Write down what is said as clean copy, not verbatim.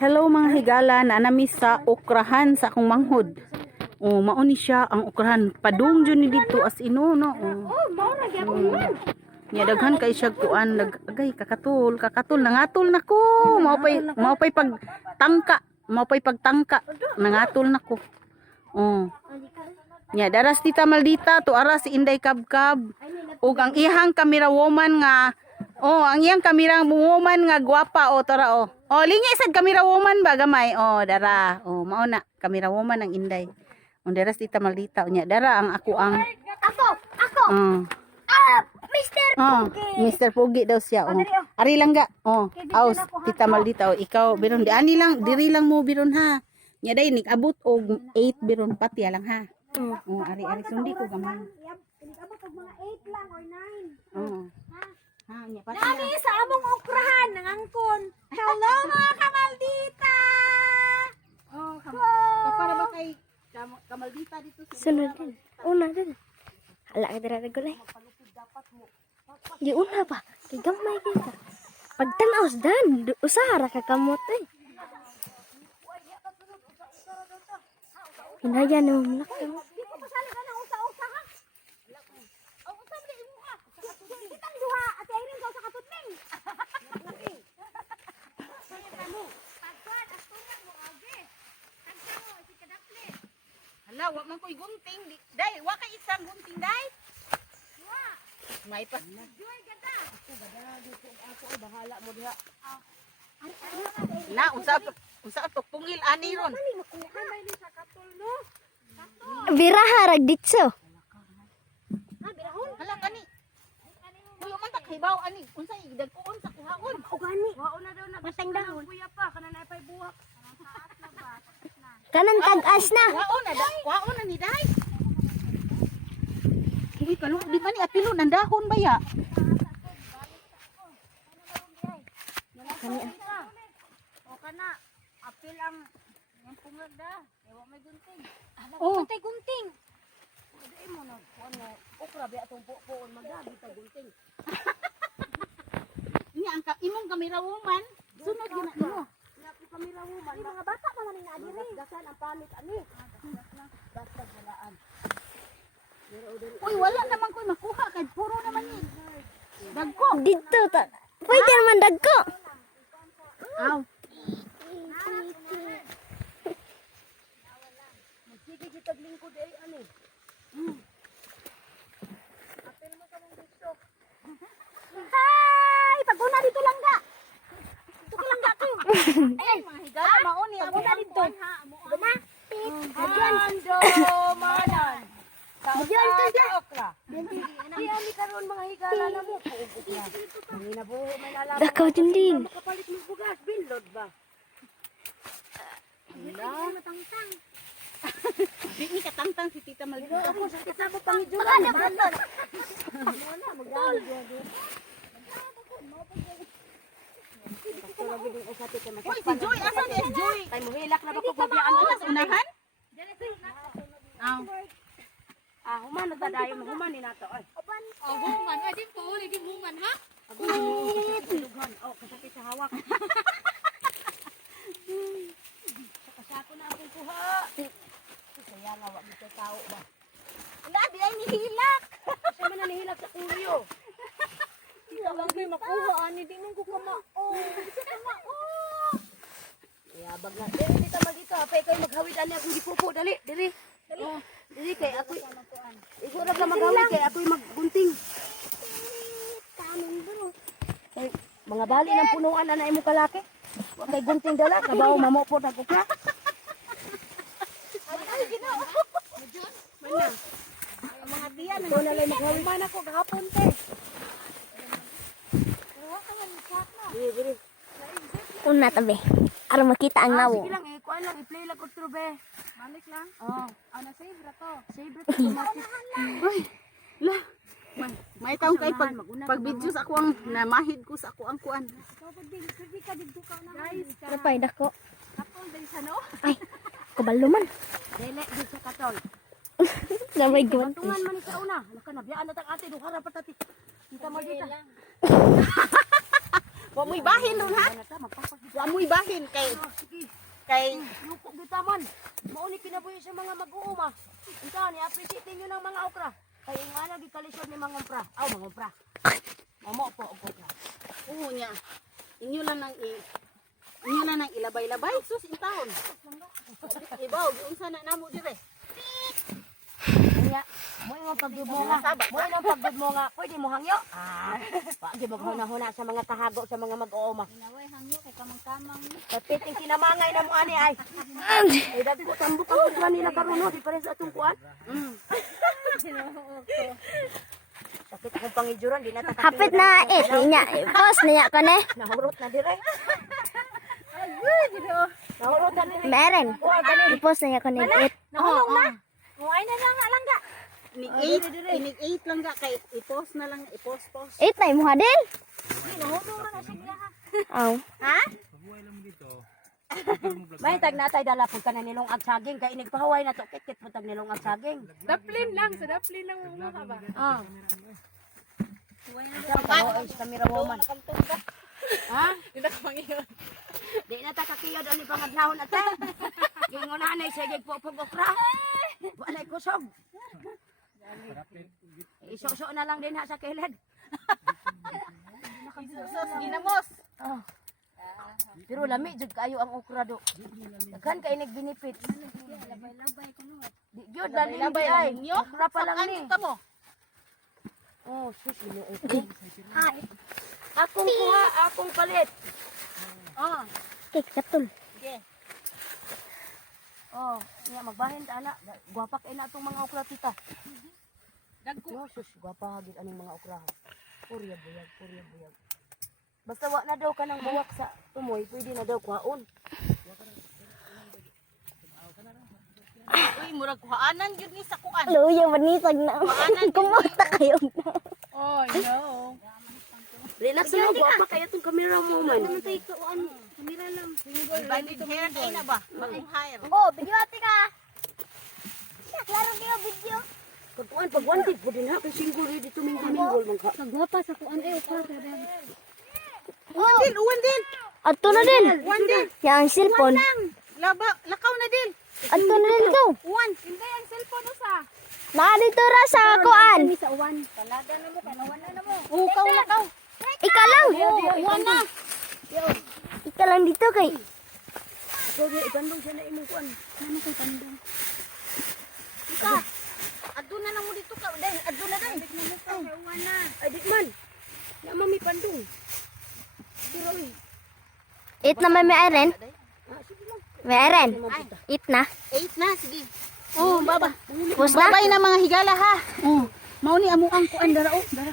Hello mga higala, naanami sa okrahan sa akong manghod. Oh, mao ni siya ang okrahan. Padung jud ni dito as ino no. Oh, mao ra gyud man. Nya daghan kay siya kuan agay kakatul nangatol nako. Mao pay pagtangka. Nangatol nako. Oh. Nya daras tita Maldita to ara si Inday Kabkab ug ang ihang camera woman nga ang iyang camera woman nga gwapa tara Oh, lingi sad camera woman ba gamay. Dara. Mao na camera woman ang Inday. Dara si tita Maldita nya dara ang ako. Mr. Mr. Pogi daw siya. Ari lang ga. Aos tita Maldita ikaw biron di ani lang diri lang mo biron ha. Nya day nig-abot og 8 biron pati lang ha. Ari sundi ko gamay. Nig-abot og mga 8 lang or 9. Nya pati. Nami sa among okrahan nangangkon. Hello mga kamaldita. Para ba kay Kamaldita dito Sunod din. Una din. Hala ka dira gulay. Di una pa. Kay gamay kita. Pagtanaos dan, usara ka kamot eh. Hinaya na mo laki. Di ko pasali ka ng usa-usa ha. Ang usa ba imo ha? Kitang duha at ayrin ko sa katutning. Laki. Kamu. Pagkuan asturya mo agi. Tagtamo si kadapli. Hala, wa man koy gunting. Day, wa kay isang gunting day. Wa. May pa. Joy ganda. Ako bahala mo diha. Na unsa to pungil ani ron. Kamay ni sa katul no. Biraha rag ditso. Birahon. Hala kani. Kuya man ta hibaw ani. Unsa idagkuon sa kuhaon. Ugani. Waon na daw na Matang dahon. kuya pa kana na pay buhak. Kanan tag-as na. Waon na ni day. Uy kalo di man ni apilo nang dahon ba ya? O kana apil ang yang pungag da. Ewa may gunting. Gunting. Dai mo na ano okra ba atong puon magagi ta gunting. Ni ang imong kamera woman sunod gyud na imo. Kamera woman. Mga bata pa man ni adiri. Dasan ang pamit ani. Basta halaan. Uy wala naman koy makuha kay puro naman ni. Dagko. Dito ta. Pwede naman dagko. Aw. Sige kita lingkod ay ani. Apil mo sa mong gusto. Hi! Paguna dito lang ga. Dito lang ga ko. Ay mga higala mauni ang Paguna dito. Guma. Ando manan. Diyan ka dyan. Okra. Di ani karon mga higala na mo. Ang nabuho may alam. Dakaw din. Makapalit mo bugas bilod ba? Wala matangtang. Di ni katangtang si Tita Maldita. Ako sa kita mo pangidula. Wala Uy si Joy asa ni si Joy? Tay mo hilak na ba ko Ano sa unahan? Aw. Human na tadayo mo human ni nato ay. Human, din po, lagi human ha? Dughan. Kasakit sa hawak. Kasako na akong kuha. Kaya nga wa dito tao ba. Di ay nihilak. Kasi man nahilak sa kuyo. Ikaw lang kayo makuha ani di nung ko kamao. Yabag na. Dili dito magito. Apay kayo maghawid ani akong gipupo dali. Dili kay ako. Ikaw ra ka maghawid kay ako'y maggunting. Kay mga bali ng punuan na imo kalaki. Wa kay gunting dala kabaw mamo po na kuka. Ay, ginoo. Mana? Mga tiya na. Ito na lang maghawid man ako gahapon te. Dili. Una tabi. Ara makita ang nawo. Sige lang kuan lang i-play lang utro be. Balik lang. Ana save ra to. Save ra to. Uy. La. May taong kay pag video sa ako ang namahid ko sa ako ang kuan. Guys, Napay dako. kapol din sa no. Ay. Kabalo man. Dele di sa katol. Gamay gun. Tungan man ni sa una. Naka na biyaan na tag ate duha ra patati. Kita mo dito. Wa mo'y bahin ron ha. Wa mo'y bahin kay Luko kita man. Mauni kinabuhi sa mga mag-uuma. Ito, ni-appreciate niyo ng mga okra. Kaya nga lagi kalisod ni mga okra. Aw, mga okra. Mamo po og okra. oo niya. Inyo lang nang ilabay-labay sus intahon. Ibaw, unsa na namo dire? Kaya mo imong pagdud mo nga. Mo imong pagdud mo nga. Pwede mo hangyo? Wa gyud maghuna-huna sa mga kahago sa mga mag-uuma. Naway hangyo kay kamang-kamang. Papiting kinamangay na mo ani ay. Ay dagko tambok ang kuan nila karon no, di pares sa atong kuan. Sakit akong pangijuran, di na ta. Hapit na niya. Post niya ko ne. Nahurot na dire. Nahurot na dire. Meron. I-post niya ko ne. Nahulog na. Mo ay na lang langga. Inig 8 lang ga kay i-post na lang, i-post. 8 na imo hadil. Nahulog na siya. Aw. Ha? May tag natay dala pud ka na nilong ag saging kay inigpahaway na to kit pud tag nilong ag saging. Daplin lang, sa daplin lang mo ka ba? Ah. Ay, kamera woman. Ha? Hindi ka mangiyon. Di na ta kakiyod ani pangadlahon ate. Gingon na nay sige po okra. Walay kusog. Iso-so na lang din ha sa kilid. Sus ginamos. Oh. Pero lami jud kayo ang okra do. Daghan kay nig benefit. Di jud Labay ay. ninyo. Okra pa lang ni. Ka mo. Oh, sus mo ito. Akong kuha, akong palit. Oh, Kay katul. sige. Oh, niya magbahin ta ana. Gwapa kay na atong mga okra tita. Dagko. No, sus, gwapa gid aning mga okra. Purya buyag. Basta wa na daw ka nang buwak sa tumoy, pwede na daw kuhaon. Uy, murag kuhaanan gyud ni sa kuan. Luya manisag na. Kumusta kayo? Oh, no. Relax na gwapa kay atong camera mo man. Bandit hair kay na ba? Bagong hair. Oh, video ate ka. Klaro kayo video. Pagkuan pag wanted pud din ha kay single ready to mingle man ka. Nagwapa sa kuan okra. Uwan din. Ato na din. Uwan din. Yang cellphone. Lakaw na din. Ato na din ko. Uwan. Hindi ang cellphone mo sa. Na dito ra sa kuan. Sa uwan. Talaga na mo, kanawan na mo. Ukaw lakaw. Ika lang. Uwan na. Ika lang dito kay. So di ikandong siya na imong kuan. Ika. Adto na lang mo dito ka. Dai, adto na dai. Uwan na. Ay dik man. Na mami pandong. It na may eren. May eren. It na. 8 na, sige. Oh, baba. Pus na. Babay na mga higala ha. Oh. Mao ni amo ang kuan dara oh. Dara.